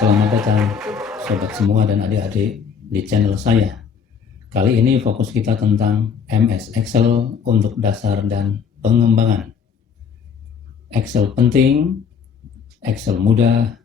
Selamat datang sobat semua dan adik-adik di channel saya. Kali ini fokus kita tentang MS Excel untuk dasar dan pengembangan. Excel penting, Excel mudah,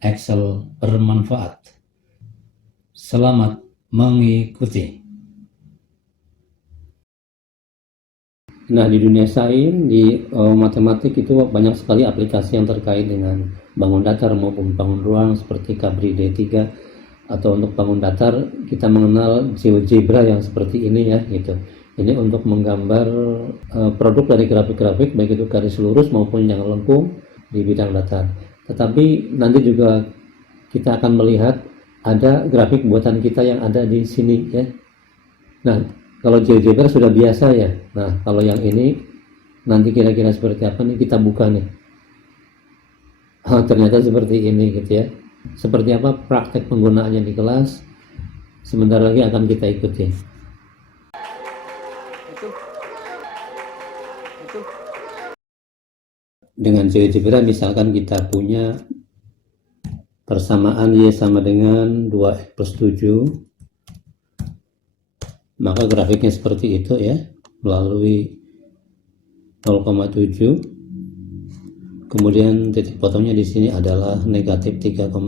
Excel bermanfaat. Selamat mengikuti. Nah, di dunia sains, di matematik itu banyak sekali aplikasi yang terkait dengan bangun datar maupun bangun ruang seperti Cabri D3, atau untuk bangun datar kita mengenal GeoGebra yang seperti ini ya gitu. Ini untuk menggambar produk dari grafik-grafik baik itu garis lurus maupun yang lengkung di bidang datar. Tetapi nanti juga kita akan melihat ada grafik buatan kita yang ada di sini ya. Nah, kalau GeoGebra sudah biasa ya. Nah, kalau yang ini nanti kira-kira seperti apa nih, kita buka nih. Ternyata seperti ini gitu ya. Seperti apa praktek penggunaannya di kelas, sebentar lagi akan kita ikuti. Dengan GeoGebra misalkan kita punya persamaan Y sama dengan 2X plus 7, maka grafiknya seperti itu ya, melalui 0,7, kemudian titik potongnya di sini adalah negatif 3,5.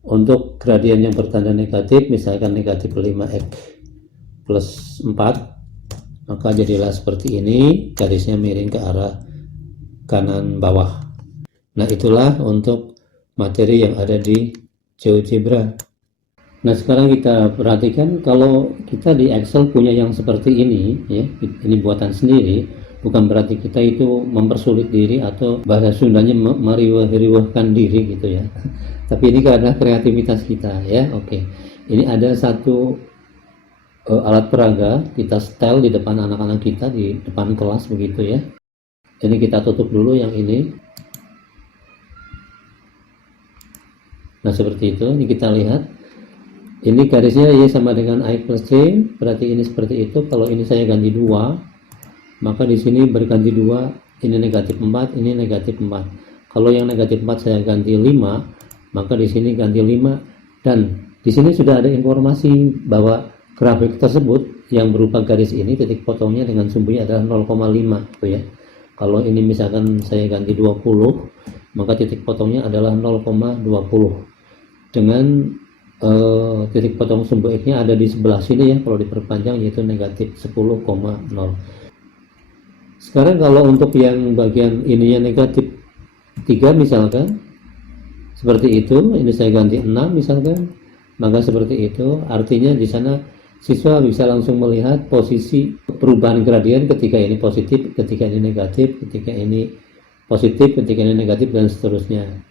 Untuk gradien yang bertanda negatif, misalkan negatif 5x plus 4, maka jadilah seperti ini, garisnya miring ke arah kanan bawah. Nah, itulah untuk materi yang ada di GeoGebra. Nah, sekarang kita perhatikan kalau kita di Excel punya yang seperti ini ya, ini buatan sendiri, bukan berarti kita itu mempersulit diri atau bahasa Sundanya meriwah-riwahkan diri gitu ya. Tapi ini karena kreativitas kita ya. Oke. Ini ada satu alat peraga, kita setel di depan anak-anak kita, di depan kelas begitu ya. Ini kita tutup dulu yang ini. Nah, seperti itu. Ini kita lihat. Ini garisnya Y sama dengan I plus C, berarti ini seperti itu. Kalau ini saya ganti 2, maka di sini berganti 2, ini negatif 4, ini negatif 4. Kalau yang negatif 4 saya ganti 5, maka di sini ganti 5, dan di sini sudah ada informasi bahwa grafik tersebut yang berupa garis ini, titik potongnya dengan sumbunya adalah 0,5 gitu ya. Kalau ini misalkan saya ganti 20, maka titik potongnya adalah 0,20. Dengan titik potong sumbu X-nya ada di sebelah sini ya, kalau diperpanjang yaitu negatif 10,0. Sekarang kalau untuk yang bagian ininya negatif 3 misalkan, seperti itu, ini saya ganti 6 misalkan, maka seperti itu, artinya di sana siswa bisa langsung melihat posisi perubahan gradien ketika ini positif, ketika ini negatif, ketika ini positif, ketika ini negatif, dan seterusnya.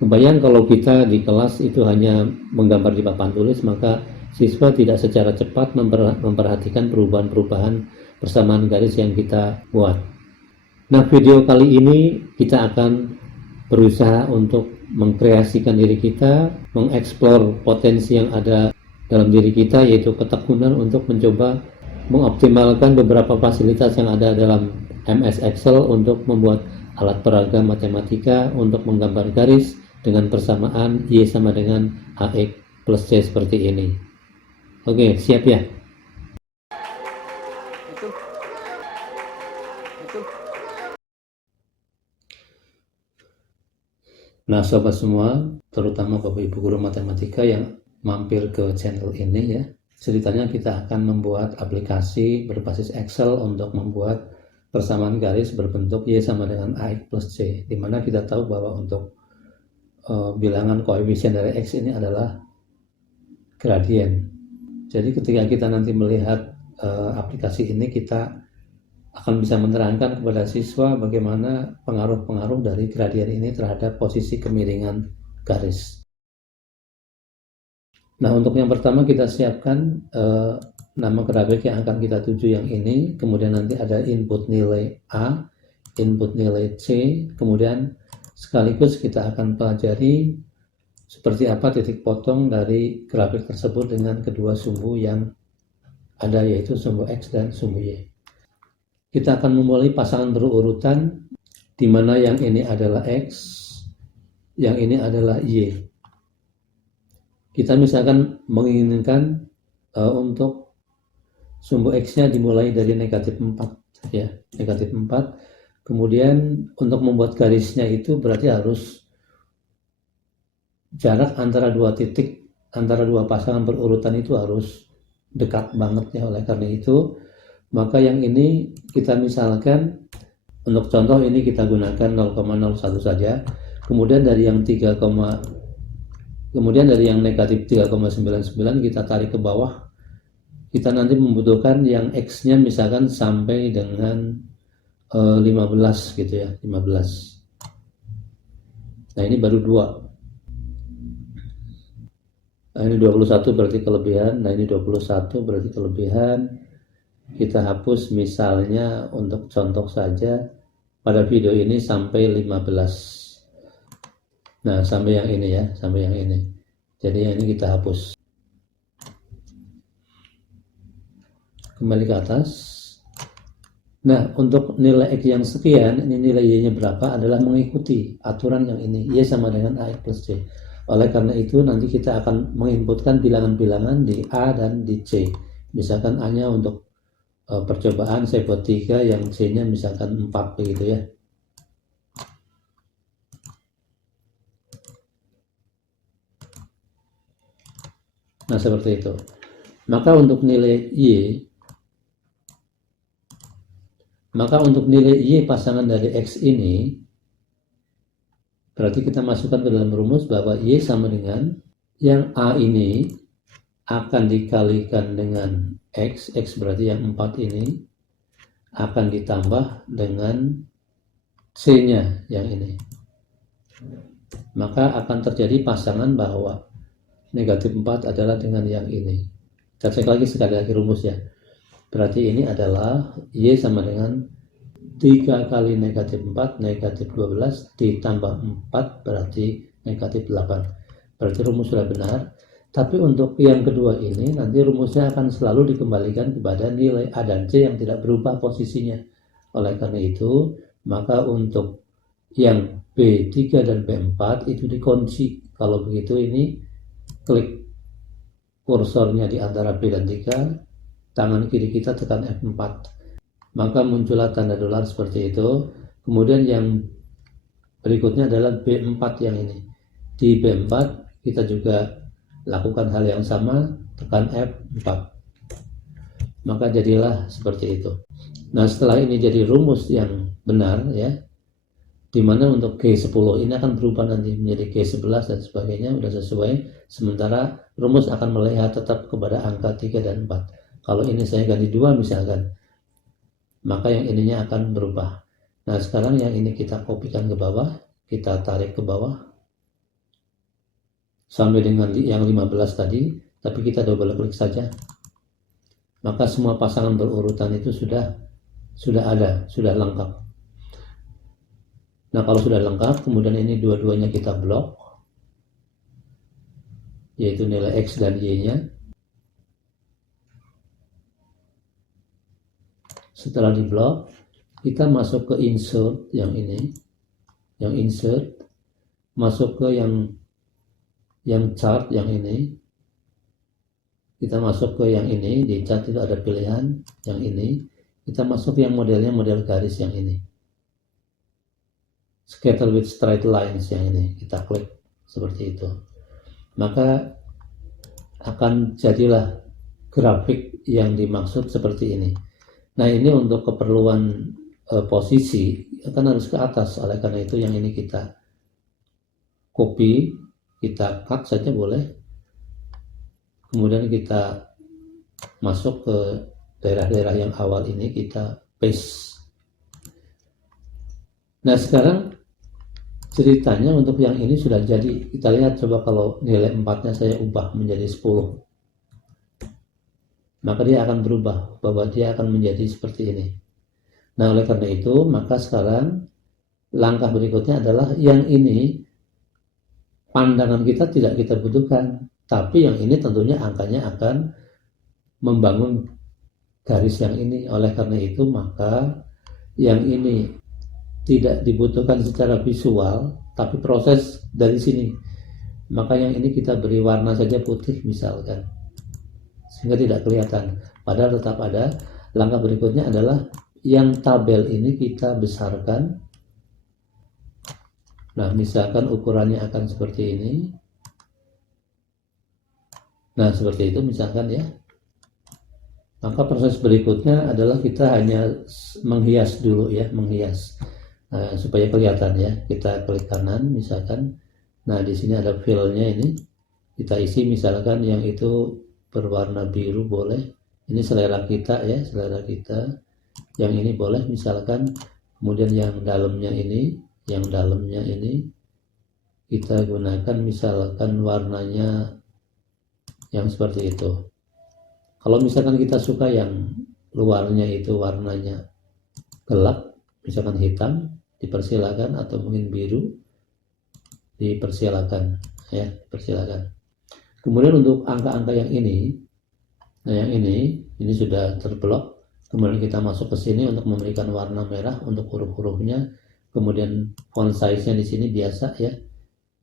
Kebayang kalau kita di kelas itu hanya menggambar di papan tulis, maka siswa tidak secara cepat memperhatikan perubahan-perubahan persamaan garis yang kita buat. Nah, video kali ini kita akan berusaha untuk mengkreasikan diri kita, mengeksplor potensi yang ada dalam diri kita, yaitu ketekunan untuk mencoba mengoptimalkan beberapa fasilitas yang ada dalam MS Excel untuk membuat alat peraga matematika untuk menggambar garis dengan persamaan Y sama dengan AX plus C seperti ini. Oke, siap ya? Nah, sobat semua, terutama Bapak Ibu guru matematika yang mampir ke channel ini ya, ceritanya kita akan membuat aplikasi berbasis Excel untuk membuat persamaan garis berbentuk Y sama dengan AX plus C, dimana kita tahu bahwa untuk bilangan koefisien dari X ini adalah gradien. Jadi ketika kita nanti melihat aplikasi ini, kita akan bisa menerangkan kepada siswa bagaimana pengaruh-pengaruh dari gradien ini terhadap posisi kemiringan garis. Nah, untuk yang pertama kita siapkan nama grafik yang akan kita tuju yang ini, kemudian nanti ada input nilai A, input nilai C, kemudian sekaligus kita akan pelajari seperti apa titik potong dari grafik tersebut dengan kedua sumbu yang ada, yaitu sumbu X dan sumbu Y. Kita akan memulai pasangan berurutan di mana yang ini adalah X, yang ini adalah Y. Kita misalkan menginginkan untuk sumbu X-nya dimulai dari negatif 4, ya, negatif 4. Kemudian untuk membuat garisnya itu berarti harus jarak antara dua titik, antara dua pasangan berurutan itu harus dekat banget ya. Oleh karena itu, maka yang ini kita misalkan, untuk contoh ini kita gunakan 0,01 saja. Kemudian dari yang negatif 3,99 kita tarik ke bawah. Kita nanti membutuhkan yang X-nya misalkan sampai dengan 15 gitu ya, 15. Nah ini baru 2. Nah ini 21 berarti kelebihan. Nah ini 21 berarti kelebihan. Kita hapus misalnya untuk contoh saja pada video ini sampai 15. Nah sampai yang ini ya, sampai yang ini. Jadi yang ini kita hapus. Kembali ke atas. Nah untuk nilai X yang sekian, ini nilai Y-nya berapa adalah mengikuti aturan yang ini. Y sama dengan AX plus C. Oleh karena itu nanti kita akan menginputkan bilangan-bilangan di A dan di C. Misalkan A-nya untuk percobaan saya buat 3, yang C-nya misalkan 4 begitu ya. Nah seperti itu. Maka untuk nilai Y pasangan dari X ini, berarti kita masukkan ke dalam rumus bahwa Y sama dengan yang A ini akan dikalikan dengan X berarti yang 4 ini akan ditambah dengan C-nya yang ini. Maka akan terjadi pasangan bahwa negatif 4 adalah dengan yang ini. Saya cek lagi sekali lagi rumusnya. Berarti ini adalah Y sama dengan 3 kali negatif 4, negatif 12 ditambah 4 berarti negatif 8. Berarti rumus sudah benar. Tapi untuk yang kedua ini nanti rumusnya akan selalu dikembalikan kepada nilai A dan C yang tidak berubah posisinya. Oleh karena itu, maka untuk yang B3 dan B4 itu dikunci. Kalau begitu ini klik kursornya di antara B dan 3, tangan kiri kita tekan F4. Maka muncullah tanda dolar seperti itu. Kemudian yang berikutnya adalah B4 yang ini. Di B4 kita juga lakukan hal yang sama, tekan F4. Maka jadilah seperti itu. Nah setelah ini jadi rumus yang benar ya, dimana untuk G10 ini akan berubah nanti menjadi G11 dan sebagainya, udah sesuai. Sementara rumus akan melihat tetap kepada angka 3 dan 4. Kalau ini saya ganti 2 misalkan, maka yang ininya akan berubah. Nah sekarang yang ini kita kopikan ke bawah, kita tarik ke bawah sampai dengan yang 15 tadi, tapi kita double klik saja. Maka semua pasangan berurutan itu sudah ada, sudah lengkap. Nah kalau sudah lengkap, kemudian ini dua-duanya kita blok, yaitu nilai X dan Y-nya. Setelah di blok, kita masuk ke insert yang ini, yang insert, masuk ke yang chart yang ini, kita masuk ke yang ini. Di chart itu ada pilihan yang ini, kita masuk yang modelnya model garis yang ini, scatter with straight lines yang ini, kita klik seperti itu. Maka akan jadilah grafik yang dimaksud seperti ini. Nah ini untuk keperluan posisi akan harus ke atas. Oleh karena itu yang ini kita copy, kita cut saja boleh. Kemudian kita masuk ke daerah-daerah yang awal ini, kita paste. Nah sekarang ceritanya untuk yang ini sudah jadi. Kita lihat coba kalau nilai 4-nya saya ubah menjadi 10. Maka dia akan berubah, bahwa dia akan menjadi seperti ini. Nah oleh karena itu, maka sekarang langkah berikutnya adalah yang ini pandangan kita tidak kita butuhkan, tapi yang ini tentunya angkanya akan membangun garis yang ini. Oleh karena itu maka yang ini tidak dibutuhkan secara visual, tapi proses dari sini. Maka yang ini kita beri warna saja putih misalkan, sehingga tidak kelihatan. Padahal tetap ada. Langkah berikutnya adalah yang tabel ini kita besarkan. Nah, misalkan ukurannya akan seperti ini. Nah, seperti itu misalkan ya. Maka proses berikutnya adalah kita hanya menghias dulu ya, menghias. Nah, supaya kelihatan ya. Kita klik kanan misalkan. Nah, di sini ada fill-nya ini. Kita isi misalkan yang itu berwarna biru boleh. Ini selera kita ya, selera kita. Yang ini boleh misalkan. Kemudian yang dalamnya ini, kita gunakan misalkan warnanya yang seperti itu. Kalau misalkan kita suka yang luarnya itu warnanya gelap, misalkan hitam, dipersilakan, atau mungkin biru, dipersilakan ya, persilakan. Kemudian untuk angka-angka yang ini, nah yang ini sudah terblok. Kemudian kita masuk ke sini untuk memberikan warna merah untuk huruf-hurufnya. Kemudian font size-nya di sini biasa ya,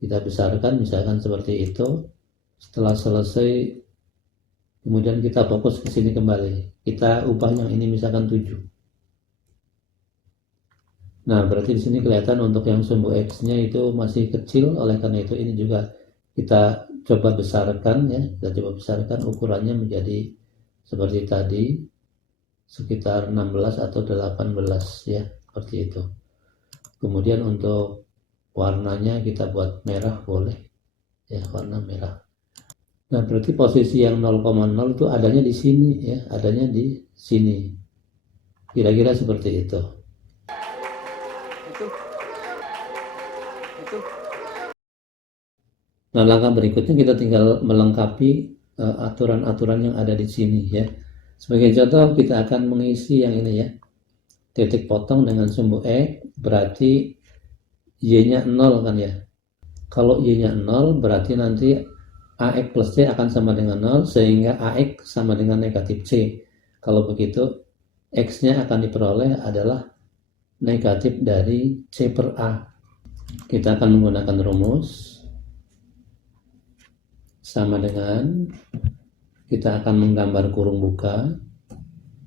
kita besarkan misalkan seperti itu. Setelah selesai, kemudian kita fokus ke sini kembali. Kita ubah yang ini misalkan 7. Nah, berarti di sini kelihatan untuk yang sumbu X-nya itu masih kecil, oleh karena itu ini juga kita coba besarkan ya, kita coba besarkan ukurannya menjadi seperti tadi, sekitar 16 atau 18 ya, seperti itu. Kemudian untuk warnanya kita buat merah boleh ya, warna merah. Nah, berarti posisi yang 0,0 itu adanya di sini ya, adanya di sini. Kira-kira seperti itu. Nah, langkah berikutnya kita tinggal melengkapi aturan-aturan yang ada di sini ya. Sebagai contoh, kita akan mengisi yang ini ya. Titik potong dengan sumbu X berarti Y-nya 0 kan ya. Kalau Y-nya 0 berarti nanti AX plus C akan sama dengan 0, sehingga AX sama dengan negatif C. Kalau begitu, X-nya akan diperoleh adalah negatif dari C per A. Kita akan menggunakan rumus. Sama dengan, kita akan menggambar kurung buka,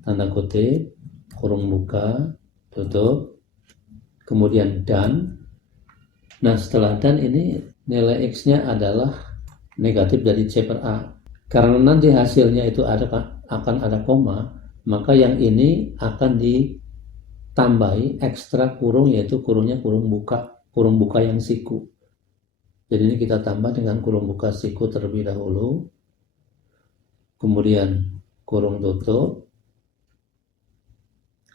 tanda kutip, kurung buka, tutup, kemudian dan. Nah, setelah dan ini nilai X-nya adalah negatif dari C per A. Karena nanti hasilnya itu akan ada koma, maka yang ini akan ditambahi ekstra kurung, yaitu kurungnya kurung buka yang siku. Jadi ini kita tambah dengan kurung buka siku terlebih dahulu, kemudian kurung tutup,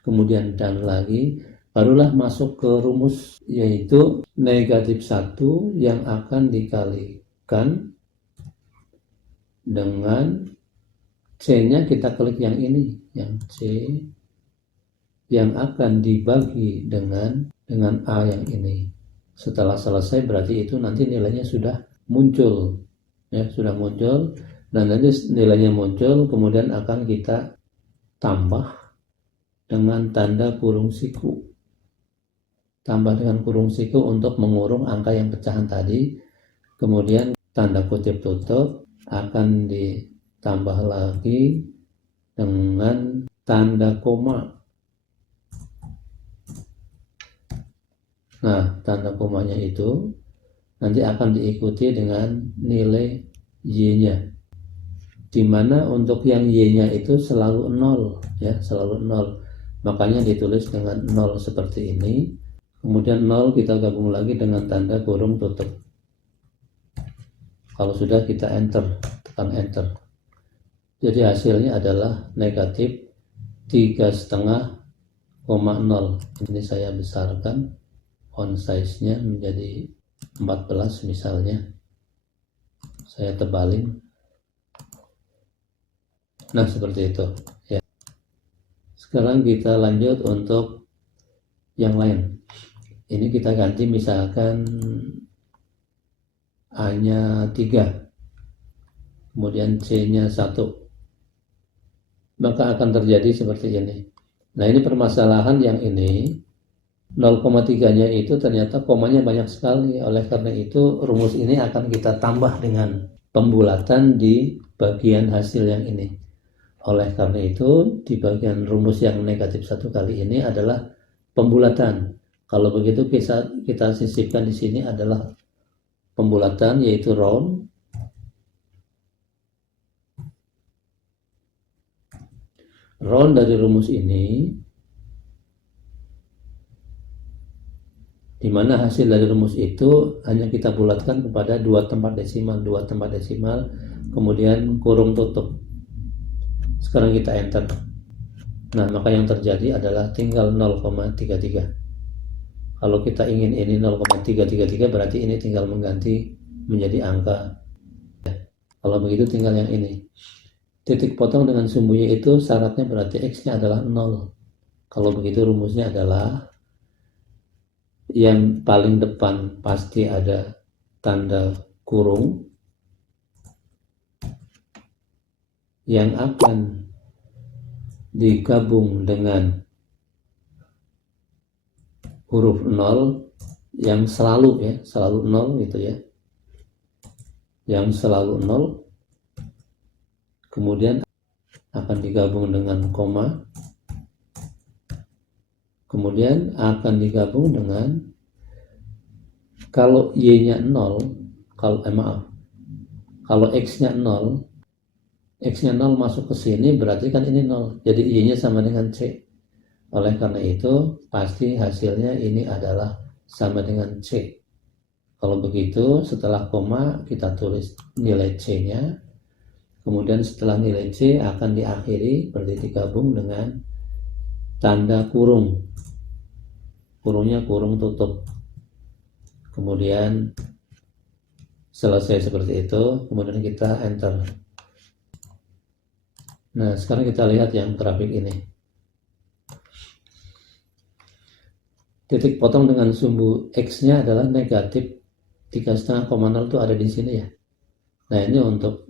kemudian dan lagi, barulah masuk ke rumus, yaitu negatif 1 yang akan dikalikan dengan C-nya, kita klik yang ini, yang C, yang akan dibagi dengan A yang ini. Setelah selesai berarti itu nanti nilainya sudah muncul ya, sudah muncul, dan nanti nilainya muncul kemudian akan kita tambah dengan tanda kurung siku, tambah dengan kurung siku untuk mengurung angka yang pecahan tadi. Kemudian tanda kutip tutup akan ditambah lagi dengan tanda koma. Nah, tanda komanya itu nanti akan diikuti dengan nilai Y-nya, dimana untuk yang Y-nya itu selalu 0 ya, selalu 0. Makanya ditulis dengan 0 seperti ini. Kemudian 0 kita gabung lagi dengan tanda kurung tutup. Kalau sudah, kita enter, tekan enter. Jadi hasilnya adalah negatif 3,5,0. Ini saya besarkan font size-nya menjadi 14 misalnya. Saya tebalin. Nah, seperti itu ya. Sekarang kita lanjut untuk yang lain. Ini kita ganti misalkan A-nya 3, kemudian C-nya 1, maka akan terjadi seperti ini. Nah, ini permasalahan yang ini 0,3-nya itu ternyata komanya banyak sekali. Oleh karena itu rumus ini akan kita tambah dengan pembulatan di bagian hasil yang ini. Oleh karena itu di bagian rumus yang negatif 1 kali ini adalah pembulatan. Kalau begitu kita sisipkan di sini adalah pembulatan, yaitu round. Round dari rumus ini, di mana hasil dari rumus itu hanya kita bulatkan kepada 2 tempat desimal, kemudian kurung tutup. Sekarang kita enter. Nah, maka yang terjadi adalah tinggal 0,33. Kalau kita ingin ini 0,333, berarti ini tinggal mengganti menjadi angka. Kalau begitu tinggal yang ini. Titik potong dengan sumbu Y itu syaratnya berarti X-nya adalah 0. Kalau begitu rumusnya adalah yang paling depan pasti ada tanda kurung yang akan digabung dengan huruf 0 yang selalu 0 gitu ya, yang selalu 0, kemudian akan digabung dengan koma, kemudian akan digabung dengan, kalau Y-nya 0, kalau X-nya 0, X-nya 0 masuk ke sini berarti kan ini 0, jadi Y-nya sama dengan C. Oleh karena itu pasti hasilnya ini adalah sama dengan C. Kalau begitu setelah koma kita tulis nilai C-nya, kemudian setelah nilai C akan diakhiri berarti digabung dengan tanda kurung. Kurungnya kurung tutup. Kemudian selesai seperti itu, kemudian kita enter. Nah, sekarang kita lihat yang grafik ini. Titik potong dengan sumbu X-nya adalah negatif 3,5,0 itu ada di sini ya. Nah, ini untuk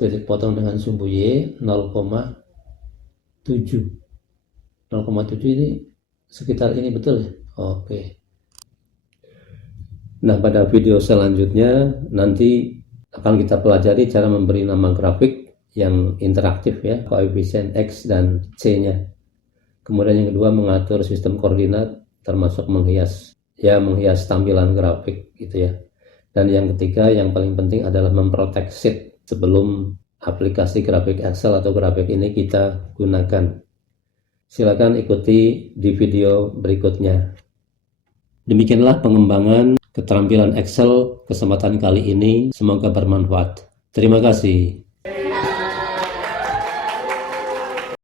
titik potong dengan sumbu Y 0,7. 0,7 ini sekitar ini betul ya? Oke. Nah, pada video selanjutnya nanti akan kita pelajari cara memberi nama grafik yang interaktif ya, koefisien X dan C-nya. Kemudian yang kedua mengatur sistem koordinat termasuk menghias tampilan grafik gitu ya. Dan yang ketiga yang paling penting adalah memprotek sheet sebelum aplikasi grafik Excel atau grafik ini kita gunakan. Silakan ikuti di video berikutnya. Demikianlah pengembangan keterampilan Excel kesempatan kali ini, semoga bermanfaat. Terima kasih.